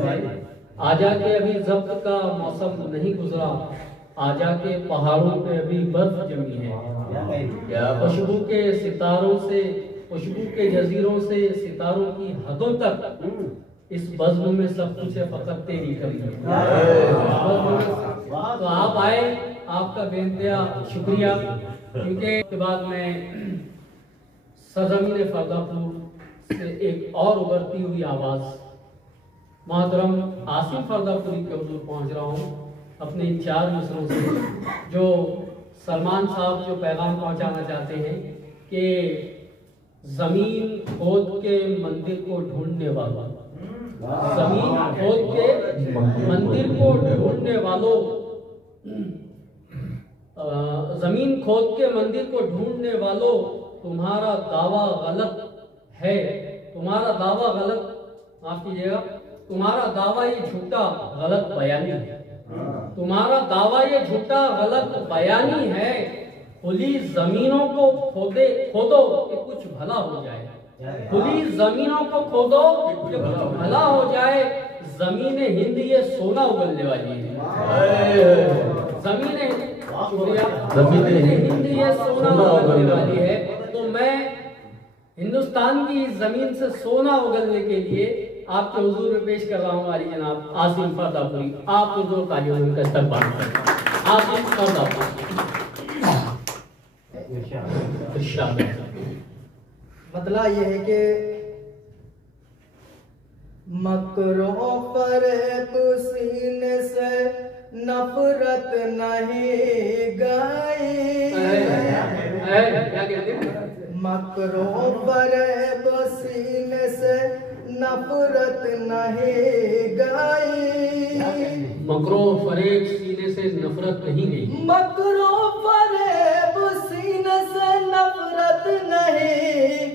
भाई। आजा के अभी जब्त का मौसम नहीं गुजरा, आजा के पहाड़ों पे अभी बर्फ जमी है। खुशबू के सितारों से, खुशबू के जजीरों से सितारों की हदों तक इस बज़्म में सब कुछ है, फकत तेरी कमी है। तो आप आए, आपका बेइंतहा शुक्रिया। क्योंकि के बाद में सरजमीन फरदापुर से एक और उभरती हुई आवाज़ मोहतरम आसिफ फरदापुरी के हुजूर पहुंच रहा हूँ अपने 4 मिसरों से, जो सलमान साहब जो पैगाम पहुंचाना चाहते हैं कि जमीन खोद के मंदिर को ढूंढने वाला, जमीन खोद के मंदिर को ढूंढने वालों, जमीन खोद के मंदिर को ढूंढने वालों, तुम्हारा दावा गलत है, तुम्हारा दावा गलत, माफ कीजिएगा, तुम्हारा दावा ये झूठा गलत बयानी है, तुम्हारा दावा ये झूठा गलत बयानी है। खुली जमीनों को खोदो कि कुछ भला हो जाए, खुली जमीनों को खोदो कि कुछ भला हो जाए। जमीन हिंद ये सोना उगलने वाली है, जमीन हिंद ये सोना उगलने वाली है। तो मैं हिंदुस्तान की जमीन से सोना उगलने के लिए आपके हुजूर में पेश कर रहा हूँ वाली जनाब आसिफ फरदापुरी। आप हुजूर तालियों का इस्तकबाल करें। आसिफ फरदापुरी। मतलब ये है कि मकरों पर सीने से नफरत नहीं गई, मकरों पर सीने से नफरत नहीं गई, मकरों फरेब सीने से नफरत नहीं गई, मकरों फरेब सीने से नफरत नहीं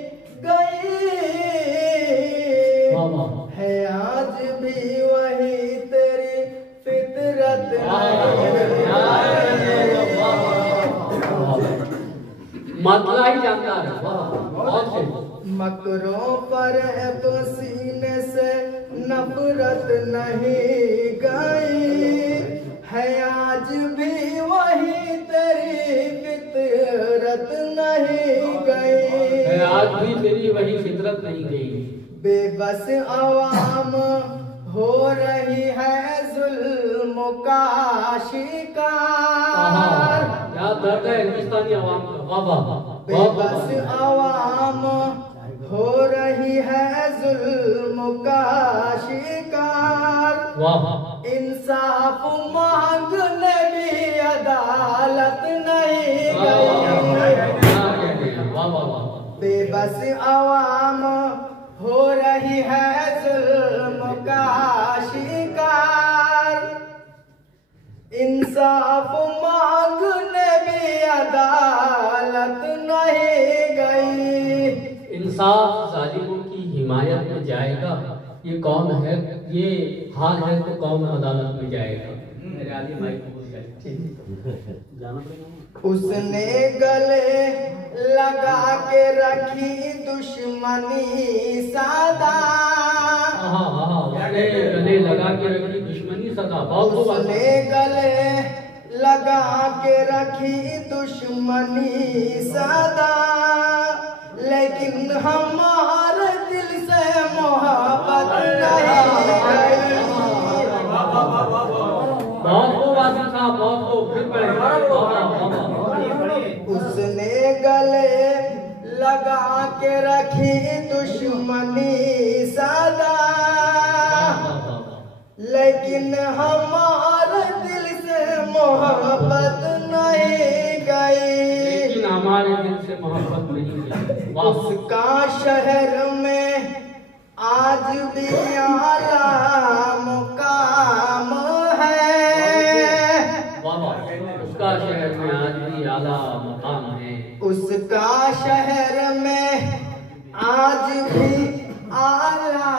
गई, है आज भी वही तेरी फितरत मतला ही जानता है। मकरों पर सीने से नफरत नहीं गई, है आज भी वही तेरी फितरत नहीं गई, है आज भी तेरी वही फितरत नहीं गई। बेबस आवाम हो रही है जुल्म का शिकार, क्या दर्द है हिंदुस्तानी आवाम का। बेबस आवाम हो रही है जुल्म का शिकार, इंसाफ मांगने भी अदालत नहीं गई, बेबस आवाम हो रही है जुल्म का शिकार, इंसाफ मांगने भी अदालत नहीं गई। इंसाफ जालिमों की हिमायत में जाएगा, ये कौन है, ये हाल है तो कौन अदालत में जाएगा। मेरे आली माइक को बोल जाना पड़ेगा। उसने गले लगा के रखी दुश्मनी सदा, गले लगा के रखी दुश्मनी सदा, उसने गले लगा के रखी दुश्मनी सदा, लेकिन हमारे दिल से मोहब्बत नहीं गई। उसने गले लगा के रखी दुश्मनी सदा, लेकिन हमारे दिल से मोहब्बत नहीं गई, लेकिन हमारे दिल से मोहब्बत नहीं गई। उसका शहर में आज भी आला मुकाम है, उसका शहर में आज भी आला मुकाम है, उसका शहर में आज भी आला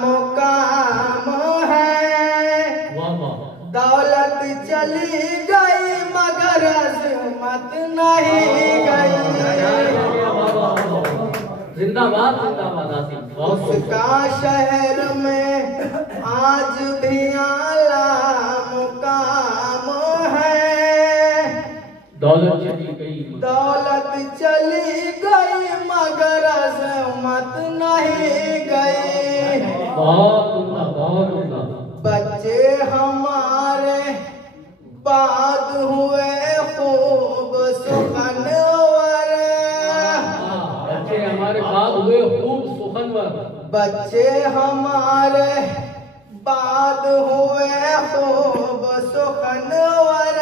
मुकाम है। दौलत चली गई मगर अज़मत नहीं गई, जिंदाबाद जिंदाबाद। उसका शहर में आज बच्चे हमारे बाद हुए खूब सुखनवर,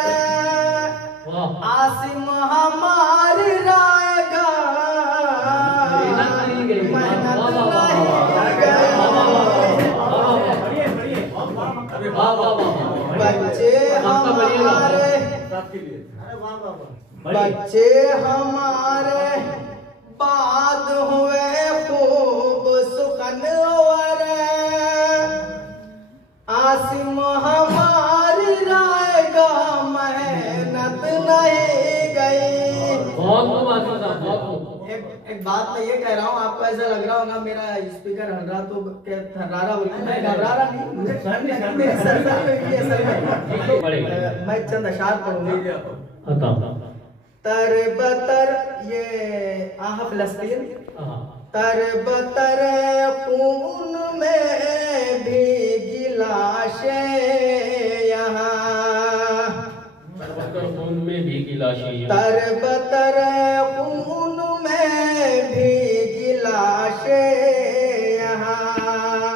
आसिम हमारी रायगा मेहनत बच्चे हमारे बाद हुए खूब सुखनवर, आसिम हमारी रायगा मेहनत नहीं गई। एक बात मैं ये कह रहा हूँ, आपको ऐसा लग रहा होगा मेरा स्पीकर हल रहा तो थर्रारा मैं घबरा रहा नहीं, मुझे मैं चंद अशार पढ़ूंगा। तर बतर ये आह फिलिस्तीन, तर बतर खून में भीगी लाशें यहाँ, खून में भीगी लाशें, तर बतर खून में भीगी लाशें यहाँ,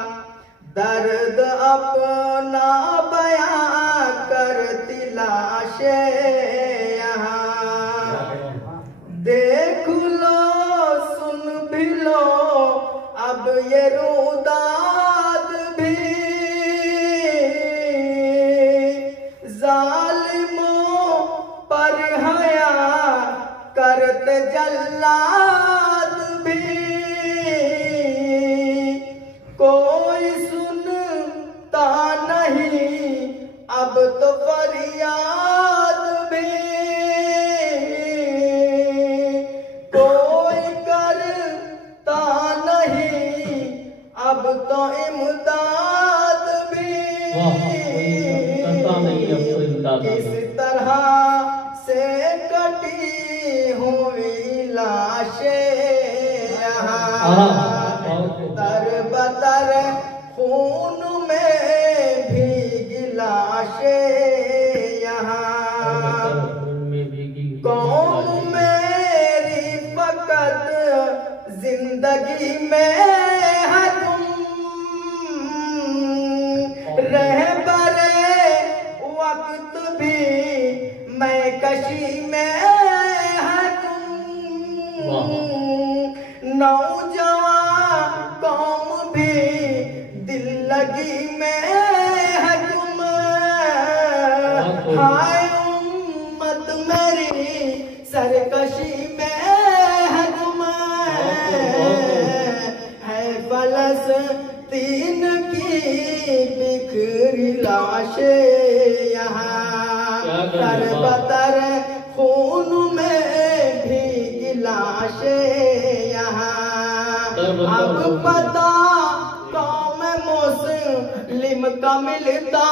दर्द अपना बयां करती लाशें यहाँ। देख लो सुन भी लो अब ये रुदाद भी, जालिमों पर हया करते जल्लाद भी, कोई सुनता नहीं अब तो फरियाद भी, कोई करता नहीं अब तो इमदाद भी। किस तरह से कटी हुई लाशें यहाँ, तर बतर खून में भीगी लाशें यहाँ। कौम मेरी फकत जिंदगी में है तुम, रहबरे वक्त भी मैं कशी में है तुम, नौजवान कौम भी दिल लगी में है तुम, हाय उम्मत मेरी सरकशी में है तुम, है फलस्तीन की बिखरी लाशें यहाँ, तर बतर खून में भीगी लाशें यहाँ। अब पता कौम मुस्लिम का मिलता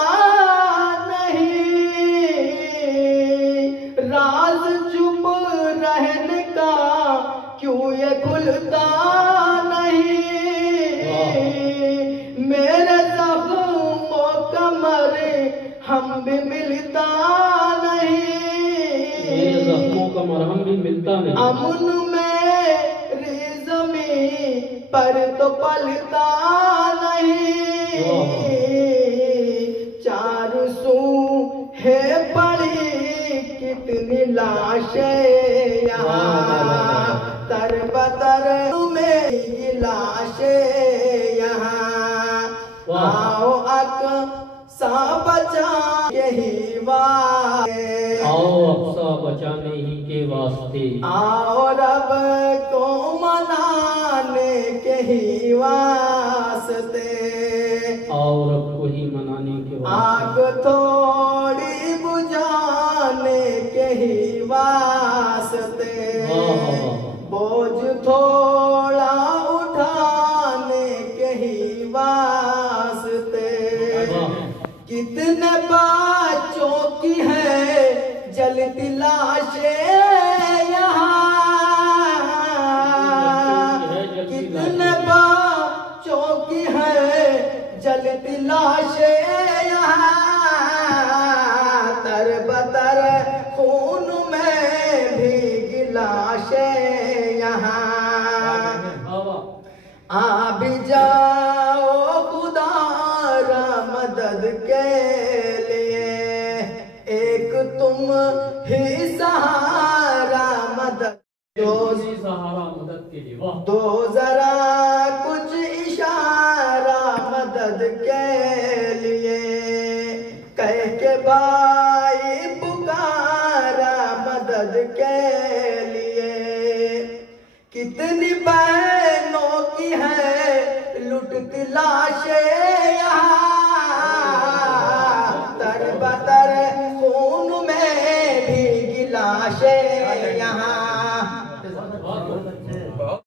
नहीं, राज चुप रहने का क्यों ये खुलता नहीं, मेरे जख्मों का मरे हम भी मिलता नहीं, जख्मों का मरहम भी मिलता नहीं, अमन मेरी ज़मीं पर तो पलता नहीं, चार सू है पड़ी कितनी लाशें यहाँ, तर बतर में लाशें यहाँ। आओ अक्सा बचा यही वास्ते, आओ अक्सा बचाने ही के वास्ते, आओ रब को मनाने के ही वास्ते, आओ रब को ही मनाने के वास्ते, आग थोड़ी बुझाने के ही वास्ते, बोझ थोड़ा उठाने के ही वास्ते, कितने बच्चों की है जलती लाशें यहाँ, कितने बच्चों की है जलती लाशें यहाँ, तर बतर खून में भीगी लाशें यहाँ। आ भी जा मदद के लिए, एक तुम ही सहारा मदद सहारा मदद के लिए। वाह। दो जरा कुछ इशारा मदद के लिए, कह के भाई पुकारा मदद के लिए। कितनी बहनों की है लुटती लाशें यहाँ, तर बतर खून में भीगी लाशें